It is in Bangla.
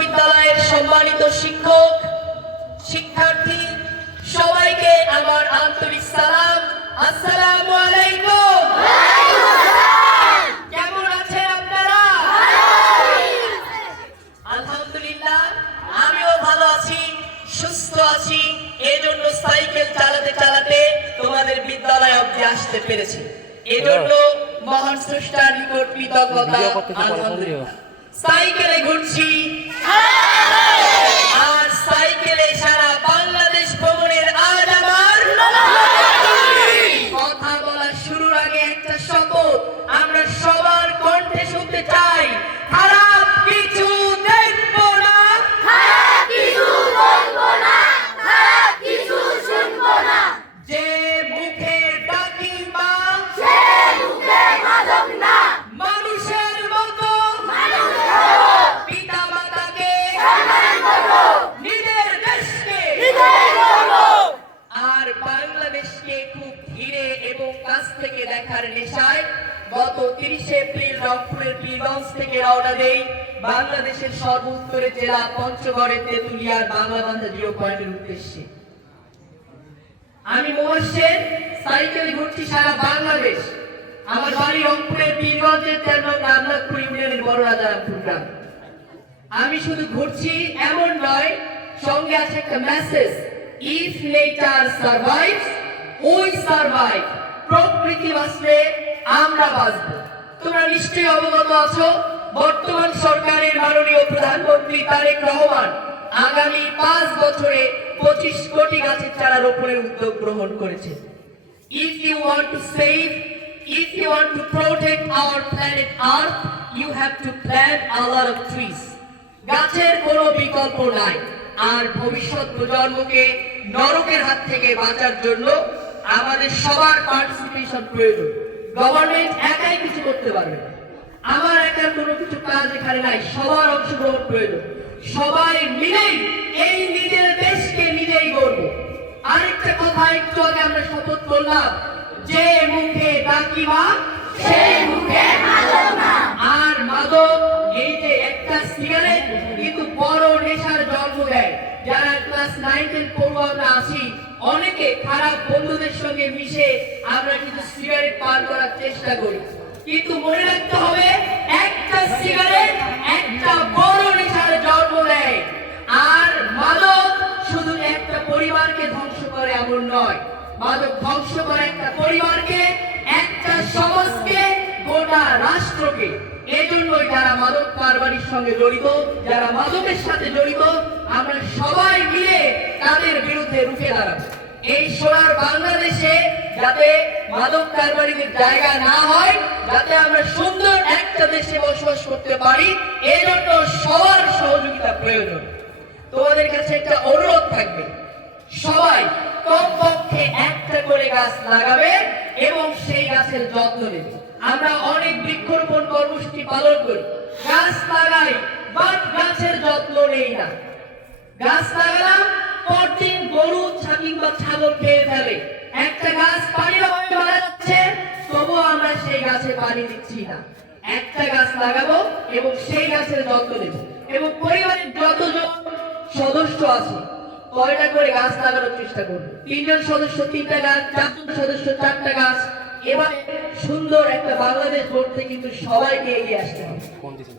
বিদ্যালয়ের সম্মানিত শিক্ষক, শিক্ষার্থী সবাইকে আমার আন্তরিক সালাম। আসসালামু আলাইকুম। কেমন আছেন আপনারা? আলহামদুলিল্লাহ, আমিও ভালো আছি, সুস্থ আছি। এজন্য সাইকেল চালাতে চালাতে তোমাদের বিদ্যালয়ে অবধি আসতে পেরেছি। এজন্য মহান স্রষ্টার নিকট কৃতজ্ঞতা। আলহামদুলিল্লাহ। সাইকেলে ঘুরছি আর সাইকেলে সারা বাংলাদেশ ভ্রমণের আজ আমার কথা বলা শুরুর আগে একটা শপথ আমরা সবার কণ্ঠে শুনতে চাই। খারাপ কিছু দেখবো না, খারাপ কিছু বলবো না, খারাপ কিছু শুনবো না। যে মুখে ডাকি মা সে মুখে মাদক না, মানুষের মতো মানুষ হও, পিতা মাতাকে সম্মান করো, নিজের দেশকে হৃদয়ে গড়ো। আর বাংলাদেশকে খুব ধীরে এবং কাছ থেকে দেখার নেশায় গত 30 এপ্রিল রংপুরের পীরগঞ্জ থেকে রওনা দেই বাংলাদেশের সর্বোত্তরের জেলা পঞ্চগড়ের তেঁতুলিয়ার বাংলাবান্ধা জিরো পয়েন্টের উদ্দেশ্যে। আমি মোবাশ্বের, সাইকেলে ঘুরছি সারা বাংলাদেশ। আমার বাড়ি রংপুরের পীরগঞ্জের 13 নং রামনাথপুর ইউনিয়নের বড় রাজারামপুর গ্রাম। আমি শুধু ঘুরছি এমন নয়, সঙ্গে আছে একটা message. If nature survives we survive. প্রকৃতি বাঁচলে আমরা বাঁচব। তোমরা নিশ্চয়ই অবগত আছো, বর্তমান সরকারের মাননীয় প্রধানমন্ত্রী তারেক রহমান আগামী 5 বছরে 25 কোটি গাছের চারা রোপণের উদ্যোগ গ্রহণ করেছে। If you want to save, if you want to protect our planet Earth, you have to plant a lot of trees. গাছের কোনো বিকল্প নাই। আর ভবিষ্যৎ প্রজন্মকে নরকের হাত থেকে বাঁচার জন্য আমাদের সবার পার্টিসিপেশন প্রয়োজন। গভর্নমেন্ট একাই কিছু করতে পারবে না, আমার একার কোনো কিছু কাজ এখানে নাই, সবার অংশগ্রহণ প্রয়োজন। সবাই মিলেই এই নিজের দেশকে নিজেই গড়ব। আরেকটা কথা, একটু আগে আমরা শপথ করলাম, যে মুখে ডাকি মা সেই মুখে মাদক না। আর মাদক এই যে একটা সিগারেট কিন্তু বড় নেশার জন্ম দেয়। যারা ক্লাস 9 10 পড়ুয়া আমরা আছি, অনেকে খারাপ বন্ধুদের সঙ্গে মিশে আমরা কিন্তু সিগারেট পান করার চেষ্টা করি, কিন্তু মনে রাখতে হবে একটা সিগারেট একটা বড় নেশার জন্ম দেয়। আর মাদক শুধু একটা পরিবারকে ধ্বংস করে এমন নয়, মাদক ধ্বংস করে একটা পরিবারকে, একটা সমাজকে, গোটা রাষ্ট্রকে। এজন্যই যারা মাদক কারবারির সঙ্গে জড়িত, যারা মাদকের সাথে জড়িত, আমরা সবাই মিলে তাদের বিরুদ্ধে রুখে দাঁড়াবো। এই সোনার বাংলাদেশে যাতে মাদক কারবারিদের জায়গা না হয়, যাতে আমরা সুন্দর একটা দেশে বসবাস করতে পারি, এজন্য সবার সহযোগিতা প্রয়োজন। তোমাদের কাছে একটা অনুরোধ থাকবে, সবাই কমপক্ষে একটা করে গাছ লাগাবে এবং সেই গাছের যত্ন নেবে। আমরা অনেক বৃক্ষরোপণ কর্মসূচি পালন করি, গাছ লাগাই, বাট গাছের যত্ন নেই না। গাছ লাগালাম, পরদিন গরু কিংবা ছাগল খেয়ে ফেলে। একটা গাছ পানির অভাবে মারা যাচ্ছে, তবুও আমরা সেই গাছে পানি দিচ্ছি না। একটা গাছ লাগাবো এবং সেই গাছের যত্ন নেব। এবং পরিবারের যতজন সদস্য আছে, কয়টা করে গাছ লাগানোর চেষ্টা করবো। 3 জন সদস্য 3টা গাছ, 4 জন সদস্য 4টা গাছ। এবার সুন্দর একটা বাংলাদেশ গড়তে কিন্তু সবাইকে এগিয়ে আসতে হবে।